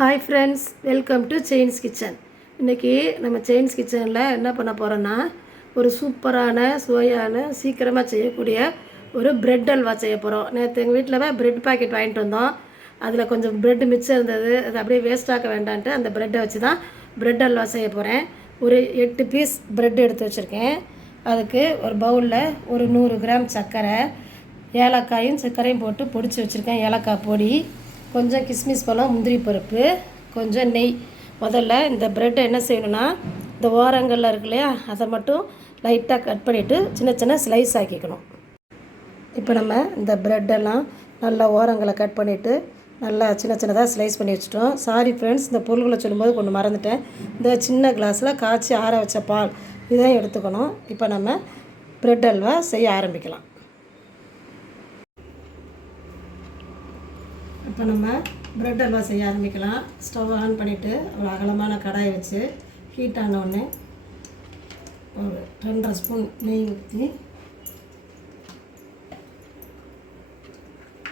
Hi friends, welcome to செயின்ஸ் kitchen. இன்றைக்கி நம்ம செயின்ஸ் கிச்சனில் என்ன பண்ண போகிறோன்னா, ஒரு சூப்பரான சுவையான சீக்கிரமாக செய்யக்கூடிய ஒரு பிரெட் அல்வா செய்ய போகிறோம். நேற்று எங்கள் வீட்டில் பிரெட் பாக்கெட் வாங்கிட்டு வந்தோம். அதில் கொஞ்சம் பிரெட் மிச்சம் இருந்தது. அது அப்படியே வேஸ்ட் ஆக்க வேண்டான்ட்டு அந்த ப்ரெட்டை வச்சு தான் பிரெட் அல்வா செய்ய போகிறேன். ஒரு 8 பீஸ் பிரெட் எடுத்து வச்சுருக்கேன். அதுக்கு ஒரு பவுலில் ஒரு 100 கிராம் சர்க்கரை, ஏலக்காயும் சர்க்கரையும் போட்டு பொடிச்சு வச்சுருக்கேன். ஏலக்காய் பொடி, கொஞ்சம் கிஸ்மிஸ் பழம், முந்திரி பருப்பு, கொஞ்சம் நெய். முதல்ல இந்த ப்ரெட்டை என்ன செய்யணும்னா, இந்த ஓரங்களில் இருக்கு இல்லையா, அதை மட்டும் லைட்டாக கட் பண்ணிவிட்டு சின்ன சின்ன ஸ்லைஸ் ஆக்கிக்கணும். இப்போ நம்ம இந்த ப்ரெட்டெல்லாம் நல்லா ஓரங்களை கட் பண்ணிவிட்டு நல்லா சின்ன சின்னதாக ஸ்லைஸ் பண்ணி வச்சுட்டோம். சாரி ஃப்ரெண்ட்ஸ், இந்த பொருள்களை சொல்லும்போது கொஞ்சம் மறந்துட்டேன். இந்த சின்ன கிளாஸில் காய்ச்சி ஆற வச்ச பால் இதையும் எடுத்துக்கணும். இப்போ நம்ம ப்ரெட் அல்வா செய்ய ஆரம்பிக்கலாம். இப்போ நம்ம ப்ரெட் அல்வா செய்ய ஆரம்பிக்கலாம். ஸ்டவ் ஆன் பண்ணிவிட்டு ஒரு அகலமான கடாயை வச்சு ஹீட் ஆனவுடனே ஒரு 2.5 ஸ்பூன் நெய் ஊற்றி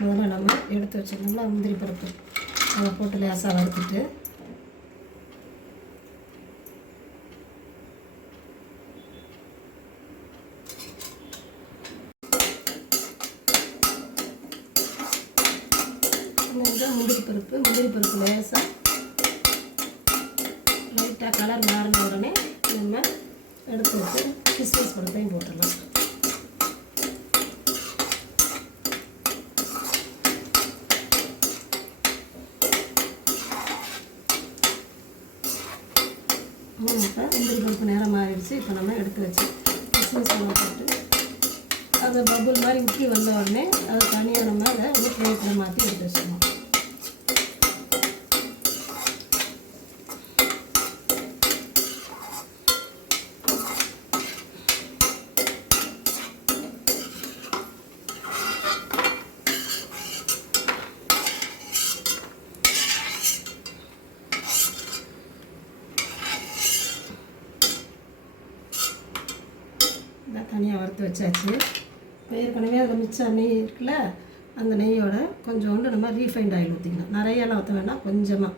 முதல்ல நம்ம எடுத்து வச்சுக்கணும்ல முந்திரி பருப்பு அதை போட்டு லேசாக வறுத்துட்டு முந்திரி பருப்பு லேசாக லைட்டாக கலர் மாறின உடனே நம்ம எடுத்து வச்சு கிஸ்மிஸ் பழத்தையும் போட்டுடலாம். இப்போ முந்திரி பருப்பு நேரம் மாறிடுச்சு. இப்போ நம்ம எடுத்து வச்சு கிஸ்மிஸ் பழம் போட்டு அதை பபுள் மாதிரி ஊற்றி வந்த உடனே அதை தனியாக நம்ம அதை ஒரு பிளேட்டில் மாற்றி எடுத்து வச்சுக்கணும். தனியாக வறுத்து வச்சாச்சு. ஏற்கனவே அதில் மிச்சம் நெய் இருக்குல்ல, அந்த நெய்யோட கொஞ்சோண்டு நம்ம ரீஃபைண்ட் ஆயில் ஊற்றிக்கலாம். நிறையெல்லாம் ஊற்ற வேண்டாம், கொஞ்சமாக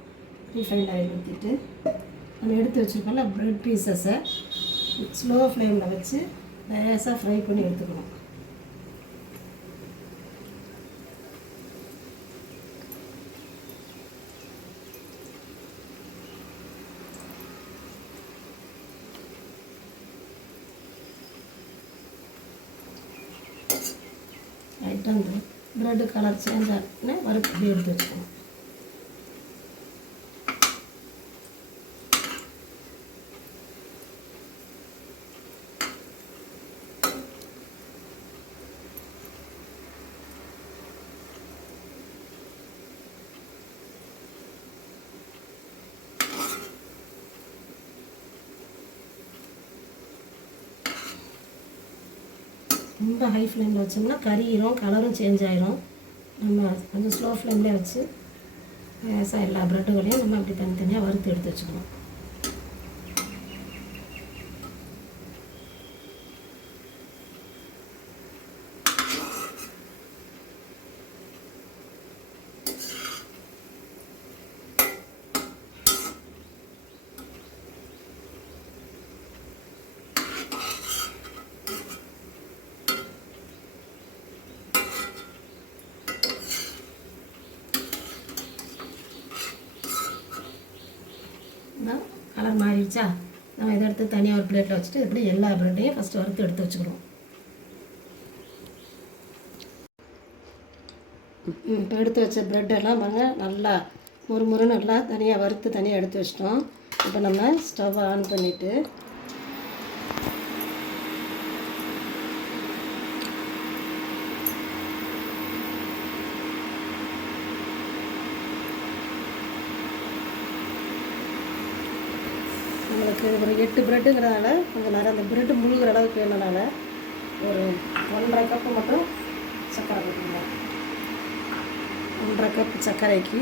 ரீஃபைண்ட் ஆயில் ஊற்றிட்டு நம்ம எடுத்து வச்சுருக்கோம்ல ப்ரெட் பீசஸை ஸ்லோ ஃப்ளேமில் வச்சு லேசாக ஃப்ரை பண்ணி எடுத்துக்கணும். லைட்டாக அந்த ப்ரெட்டு கலர் சேஞ்ச் ஆகினே வறுத்து எடுத்து வச்சுக்கணும். ரொம்ப ஹை ஃப்ளேமில் வச்சோம்னா கறியிரும், கலரும் சேஞ்ச் ஆகிரும். நம்ம கொஞ்சம் ஸ்லோ ஃப்ளேம்லேயே வச்சு எல்லா ப்ரெட்டுகளையும் நம்ம அப்படி தனித்தனியாக வறுத்து எடுத்து வச்சுக்கணும். கலர் மாறிடுச்சா, நம்ம இதை எடுத்து தனியாக ஒரு பிளேட்டில் வச்சுட்டு இப்படி எல்லா ப்ரெட்டையும் ஃபஸ்ட்டு வறுத்து எடுத்து வச்சுக்கணும். இப்போ எடுத்து வச்ச ப்ரெட்டெல்லாம் நல்லா முறுமுறுன்னு நல்லா தனியாக வறுத்து தனியாக எடுத்து வச்சிட்டோம். இப்போ நம்ம ஸ்டவ் ஆன் பண்ணிவிட்டு நம்மளுக்கு ஒரு 8 ப்ரெட்டுங்கிறதுனால கொஞ்சம் நேரம் அந்த ப்ரெட்டு முழுகிற அளவுக்கு வேணுனால ஒரு 1.5 கப்பு மட்டும் சர்க்கரை போட்டுக்கலாம். 1.5 கப்பு சர்க்கரைக்கு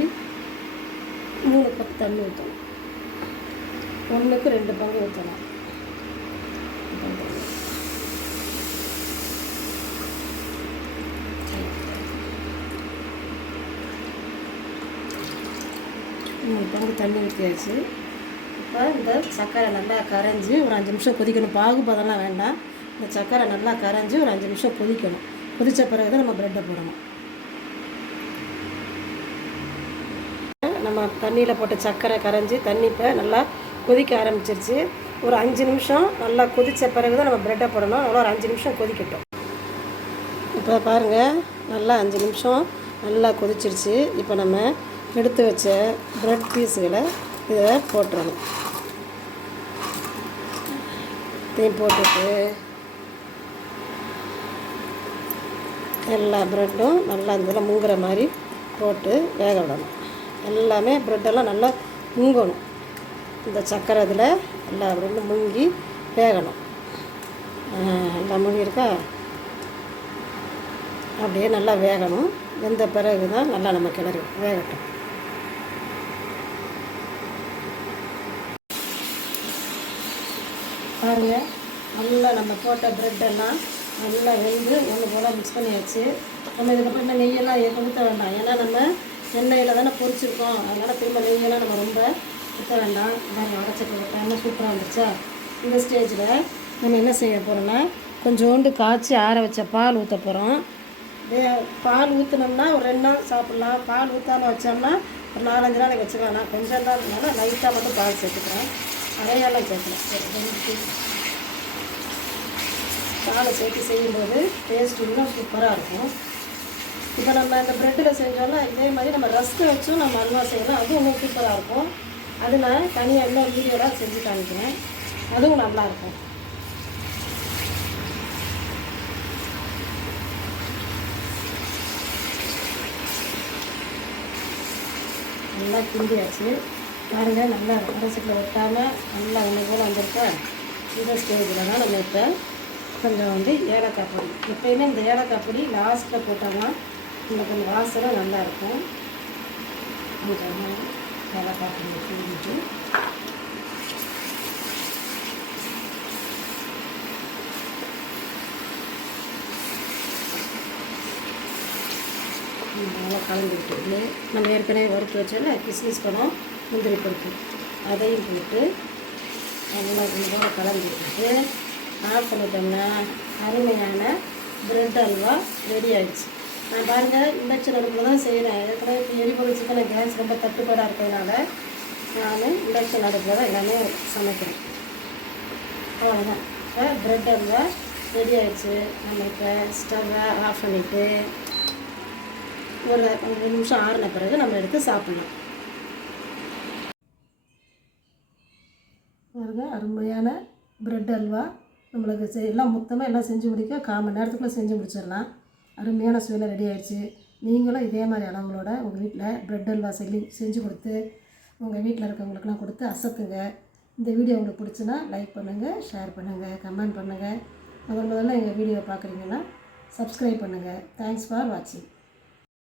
3 கப் தண்ணி ஊற்றணும். 1க்கு 2 பங்கு ஊற்றணும். பங்கு தண்ணி ஊற்றியாச்சு. இப்போ இந்த சர்க்கரை நல்லா கரைஞ்சி ஒரு 5 நிமிஷம் கொதிக்கணும். பாகுபதம்லாம் வேண்டாம். இந்த சர்க்கரை நல்லா கரைஞ்சி ஒரு 5 நிமிஷம் கொதிக்கணும். கொதித்த பிறகு தான் நம்ம ப்ரெட்டை போடணும். நம்ம தண்ணியில் போட்ட சர்க்கரை கரைஞ்சி தண்ணி இப்போ நல்லா கொதிக்க ஆரம்பிச்சிருச்சு. ஒரு 5 நிமிஷம் நல்லா கொதித்த பிறகு தான் நம்ம ப்ரெட்டை போடணும். அவ்வளோ ஒரு 5 நிமிஷம் கொதிக்கட்டும். இப்போ பாருங்கள், நல்லா 5 நிமிஷம் நல்லா கொதிச்சிருச்சு. இப்போ நம்ம எடுத்து வச்ச ப்ரெட் பீஸுகளை இதை போட்டுறணும். இதையும் போட்டுட்டு எல்லா ப்ரெட்டும் நல்லா இதில் முங்குற மாதிரி போட்டு வேக விடணும். எல்லாமே ப்ரெட்டெல்லாம் நல்லா முங்கணும். இந்த சக்கரை இதில் எல்லா ப்ரெட்டும் முங்கி வேகணும். எல்லாம் முங்கி இருக்கா, அப்படியே நல்லா வேகணும். வெந்த பிறகு தான் நல்லா நம்ம கிளறி வேகட்டும். பாருங்கள், நல்லா நம்ம போட்ட ப்ரெட்டெல்லாம் நல்லா வெந்து ஒன்று போல் மிக்ஸ் பண்ணியாச்சு. நம்ம இதுக்கப்புறம் இன்னும் நெய்யெல்லாம் ஊற்ற வேண்டாம். ஏன்னா நம்ம எண்ணெயில் தானே பொரிச்சிருக்கோம். அதனால் திரும்ப நெய்யெல்லாம் நம்ம ரொம்ப ஊற்ற வேண்டாம். பாருங்கள், அரைச்சிட்டு விட்டாமல் சூப்பராக இருந்துச்சா. இந்த ஸ்டேஜில் நம்ம என்ன செய்ய போகிறோன்னா, கொஞ்சோண்டு காய்ச்சி ஆற வச்ச பால் ஊற்ற போகிறோம். பால் ஊற்றினோம்னா ஒரு 2 நாள் சாப்பிட்லாம். பால் ஊற்றாமல் வச்சோம்னா ஒரு 4-5 நாளைக்கு வச்சுக்கலாம். நான் கொஞ்சம் தான் இருந்தாலும் லைட்டாக மட்டும் பால் சேர்த்துக்கிறேன். அரையாலாம் சேர்க்கலாம். பாலை சேர்த்து செய்யும்போது டேஸ்ட் இன்னும் சூப்பராக இருக்கும். இப்போ நம்ம இந்த ப்ரெட்டில் செஞ்சோம்னா இதே மாதிரி நம்ம ரஸ்க்கு வச்சும் நம்ம அல்வா செய்யலாம். அதுவும் இன்னும் சூப்பராக இருக்கும். அது நான் தனியாக இன்னொரு வீடியோலாம் செஞ்சு காமிக்கிறேன். அதுவும் நல்லாயிருக்கும். நல்லா கிண்டியாச்சு. பாருங்கள், நல்லா அரைச்சிக்கில் ஒட்டாமல் நல்லா ஒன்று போல் வந்திருக்கா. இந்த ஸ்டேஜில் தான் நம்ம இப்போ கொஞ்சம் ஏலக்காய் பொடி, எப்போயுமே இந்த ஏலக்காய் பொடி லாஸ்ட்டில் போட்டாங்கன்னா கொஞ்சம் வாசனை நல்லாயிருக்கும். ஏலக்காய் பொடி தூண்டிட்டு நல்லா கலந்து விட்டுட்டு நம்ம ஏற்கனவே வறுத்து வச்சோன்னா கிஸ்மிஸ் பழம், முந்திரி பருப்பு அதையும் போட்டு நல்லா கொஞ்சம் கலந்து விட்டுட்டு ஆஃப் பண்ணிட்டோம்னா அருமையான ப்ரெட் அல்வா ரெடி ஆகிடுச்சு. நான் பாருங்கள், இண்டக்ஷன் அடுப்பில் தான் செய்கிறேன். ஏற்கனவே இப்போ எரிபொருள் சிக்கன கேஸ் ரொம்ப தட்டுப்பாடாக இருக்கிறதுனால நான் இண்டக்ஷன் அடுப்பில் தான் எல்லாமே சமைக்கிறேன். அவ்வளோதான். இப்போ ப்ரெட் அல்வா ரெடி ஆகிடுச்சு. நம்ம இப்போ ஸ்டவ்வை ஆஃப் பண்ணிவிட்டு ஒரு 2 நிமிஷம் ஆறின பிறகு நம்ம எடுத்து சாப்பிட்லாம். பாருங்க, அருமையான ப்ரெட் அல்வா நம்மளுக்கு எல்லாம் மொத்தமாக எல்லாம் செஞ்சு முடிக்க 1/4 மணி நேரத்துக்குள்ளே செஞ்சு முடிச்சிடலாம். அருமையான சுவையில் ரெடி ஆகிடுச்சு. நீங்களும் இதே மாதிரி அளவுகளோட உங்கள் வீட்டில் ப்ரெட் அல்வா செஞ்சு கொடுத்து உங்கள் வீட்டில் இருக்கவங்களுக்கெல்லாம் கொடுத்து அசத்துங்க. இந்த வீடியோ உங்களுக்கு பிடிச்சுன்னா லைக் பண்ணுங்கள், ஷேர் பண்ணுங்கள், கமெண்ட் பண்ணுங்கள். முதல்ல எங்கள் வீடியோ பார்க்குறீங்கன்னா சப்ஸ்கிரைப் பண்ணுங்கள். தேங்க்ஸ் ஃபார் வாட்சிங்.